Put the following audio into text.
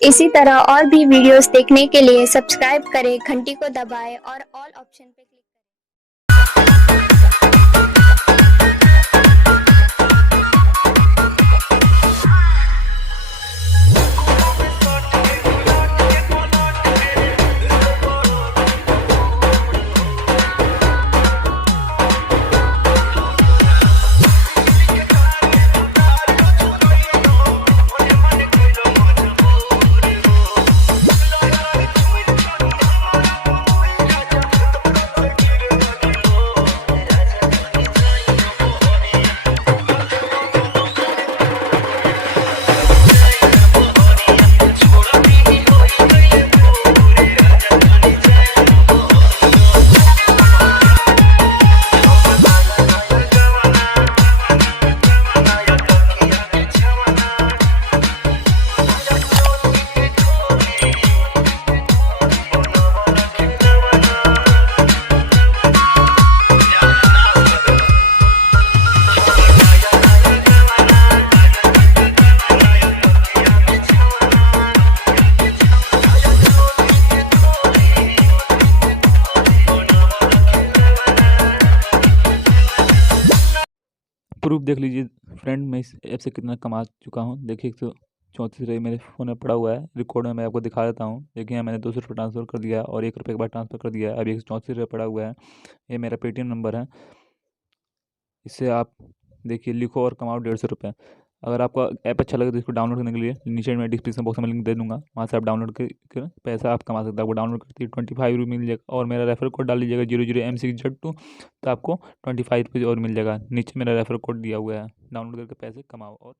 इसी तरह और भी वीडियोस देखने के लिए सब्सक्राइब करें, घंटी को दबाएं और ऑल ऑप्शन पे क्लिक प्रूफ देख लीजिए फ्रेंड, मैं इस ऐप से कितना कमा चुका हूँ। देखिए 134 मेरे फ़ोन में पड़ा हुआ है। रिकॉर्ड में मैं आपको दिखा देता हूँ। देखिए यहाँ मैंने 200 रुपये ट्रांसफ़र कर दिया और 1 रुपये के बाद ट्रांसफ़र कर दिया है। अभी 134 पड़ा हुआ है। ये मेरा पेटीएम नंबर है। इससे आप देखिए, लिखो और कमाओ 150 रुपये। अगर आपका ऐप अच्छा लगे तो इसको डाउनलोड करने के लिए नीचे मैं डिस्क्रिप्शन बॉक्स में लिंक दे दूँगा, वहाँ से आप डाउनलोड कर पैसा आप कमा सकते हैं। आपको डाउनलोड करते ही 25 रुपये मिल जाएगा और मेरा रेफर कोड डाल लीजिएगा 00M6Z2, तो आपको 25 रुपये और मिल जाएगा। नीचे मेरा रेफर कोड दिया हुआ है, डाउनलोड करके पैसे कमाओ और